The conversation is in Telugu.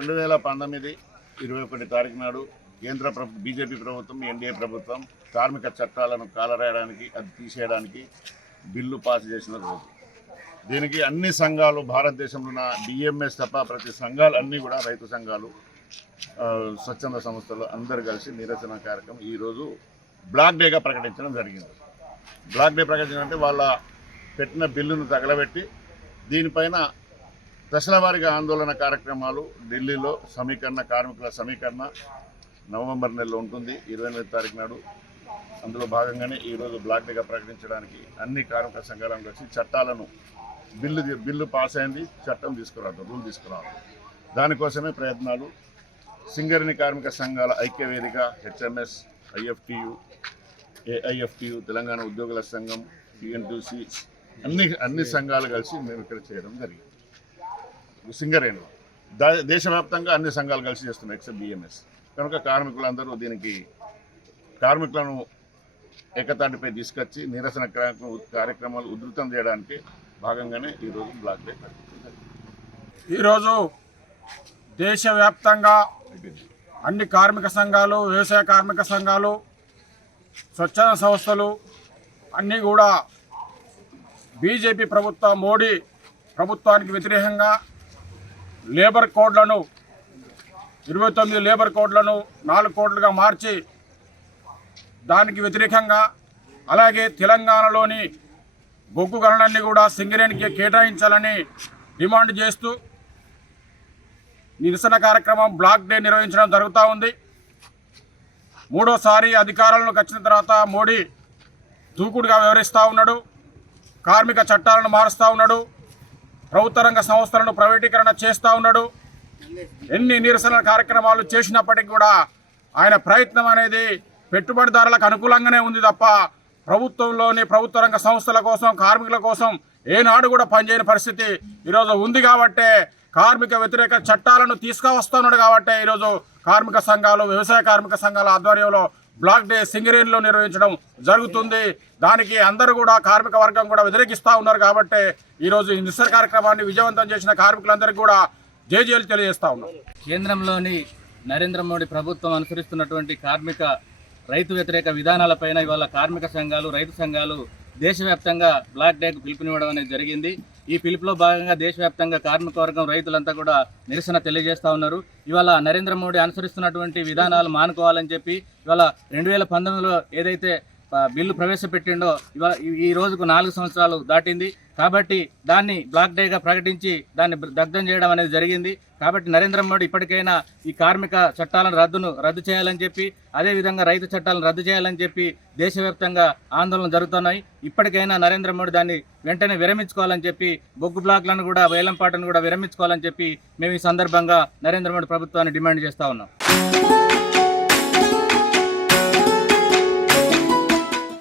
2019 21 తారీఖు నాడు కేంద్ర బీజేపీ ప్రభుత్వం ఎన్డీఏ ప్రభుత్వం కార్మిక చట్టాలను కాలరాయడానికి అది తీసేయడానికి బిల్లు పాస్ చేసిన రోజు. దీనికి అన్ని సంఘాలు భారతదేశంలో ఉన్న డిఎంఎస్ తప్ప ప్రతి సంఘాలు అన్నీ కూడా రైతు సంఘాలు స్వచ్ఛంద సంస్థలు అందరు కలిసి నిరసన కార్యక్రమం ఈరోజు బ్లాక్ డేగా ప్రకటించడం జరిగింది. బ్లాక్ డే ప్రకటించడం అంటే వాళ్ళ పెట్టిన బిల్లును తగలబెట్టి దీనిపైన దశల వారీగా ఆందోళన కార్యక్రమాలు ఢిల్లీలో కార్మికుల సమీకరణ నవంబర్ నెలలో ఉంటుంది 28 తారీఖు నాడు. అందులో భాగంగానే ఈరోజు బ్లాక్ డేగా ప్రకటించడానికి అన్ని కార్మిక సంఘాలను కలిసి చట్టాలను బిల్లు పాస్ అయింది, చట్టం తీసుకురాదు, రూల్ తీసుకురాదు. దానికోసమే ప్రయత్నాలు. సింగరేణి కార్మిక సంఘాల ఐక్యవేదిక, హెచ్ఎంఎస్, ఐఎఫ్టియు, ఏఐఎఫ్టియు, తెలంగాణ ఉద్యోగుల సంఘం, టీఎన్టీసీ అన్ని సంఘాలు కలిసి మేము ఇక్కడ చేయడం జరిగింది. సింగరేణిలో దేశవ్యాప్తంగా అన్ని సంఘాలు కలిసి చేస్తున్నాయి ఎక్సెప్ట్ బిఎంఎస్. కనుక కార్మికులందరూ దీనికి కార్మికులను ఏకతాటిపై తీసుకొచ్చి నిరసన కార్యక్రమాలు ఉధృతం చేయడానికి భాగంగానే ఈరోజు బ్లాక్ డే ప్రకటించారు. ఈరోజు దేశవ్యాప్తంగా అన్ని కార్మిక సంఘాలు, వ్యవసాయ కార్మిక సంఘాలు, స్వచ్ఛంద సంస్థలు అన్నీ కూడా బీజేపీ మోడీ ప్రభుత్వానికి వ్యతిరేకంగా లేబర్ కోడ్లను 29 లేబర్ కోడ్లను 4 కోడ్లుగా మార్చి దానికి వ్యతిరేకంగా, అలాగే తెలంగాణలోని బొగ్గు గనులన్నీ కూడా సింగరేణికి కేటాయించాలని డిమాండ్ చేస్తూ నిరసన కార్యక్రమం బ్లాక్ డే నిర్వహించడం జరుగుతూ ఉంది. మూడోసారి అధికారంలోకి వచ్చిన తర్వాత మోడీ దూకుడుగా వ్యవహరిస్తూ ఉన్నాడు, కార్మిక చట్టాలను మారుస్తూ ఉన్నాడు, ప్రభుత్వ రంగ సంస్థలను ప్రైవేటీకరణ చేస్తూ ఉన్నాడు. ఎన్ని నిరసన కార్యక్రమాలు చేసినప్పటికీ కూడా ఆయన ప్రయత్నం అనేది పెట్టుబడిదారులకు అనుకూలంగానే ఉంది తప్ప ప్రభుత్వ రంగ సంస్థల కోసం, కార్మికుల కోసం ఏనాడు కూడా పనిచేయని పరిస్థితి ఈరోజు ఉంది. కాబట్టే కార్మిక వ్యతిరేక చట్టాలను తీసుకువస్తున్నాడు. కాబట్టే ఈరోజు కార్మిక సంఘాలు, వ్యవసాయ కార్మిక సంఘాల ఆధ్వర్యంలో బ్లాక్ డే సింగరేణిలో నిర్వహించడం జరుగుతుంది. దానికి అందరూ కూడా కార్మిక వర్గం కూడా వ్యతిరేకిస్తూ ఉన్నారు. కాబట్టి ఈరోజు ఈ నిరసన కార్యక్రమాన్ని విజయవంతం చేసిన కార్మికులందరికీ కూడా జేజేలు తెలియజేస్తూ ఉన్నాం. కేంద్రంలోని నరేంద్ర మోడీ ప్రభుత్వం అనుసరిస్తున్నటువంటి రైతు వ్యతిరేక విధానాలపైన ఇవాళ కార్మిక సంఘాలు, రైతు సంఘాలు దేశవ్యాప్తంగా బ్లాక్ డేకు పిలుపునివ్వడం అనేది జరిగింది. ఈ పిలుపులో భాగంగా దేశవ్యాప్తంగా కార్మిక వర్గం, రైతులంతా కూడా నిరసన తెలియజేస్తూ ఉన్నారు. ఇవాళ నరేంద్ర మోడీ అనుసరిస్తున్నటువంటి విధానాలు మానుకోవాలని చెప్పి ఇవాళ 2019లో ఏదైతే బిల్లు ప్రవేశపెట్టిండో ఇవాళ ఈ రోజుకు 4 సంవత్సరాలు దాటింది. కాబట్టి దాన్ని బ్లాక్ డేగా ప్రకటించి దాన్ని దగ్ధం చేయడం అనేది జరిగింది. కాబట్టి నరేంద్ర మోడీ ఇప్పటికైనా ఈ కార్మిక చట్టాలను రద్దు చేయాలని చెప్పి, అదేవిధంగా రైతు చట్టాలను రద్దు చేయాలని చెప్పి దేశవ్యాప్తంగా ఆందోళనలు జరుగుతున్నాయి. ఇప్పటికైనా నరేంద్ర మోడీ దాన్ని వెంటనే విరమించుకోవాలని చెప్పి, బొగ్గు బ్లాక్లను కూడా, వేలంపాటను కూడా విరమించుకోవాలని చెప్పి మేము ఈ సందర్భంగా నరేంద్ర మోడీ ప్రభుత్వాన్ని డిమాండ్ చేస్తూ ఉన్నాం.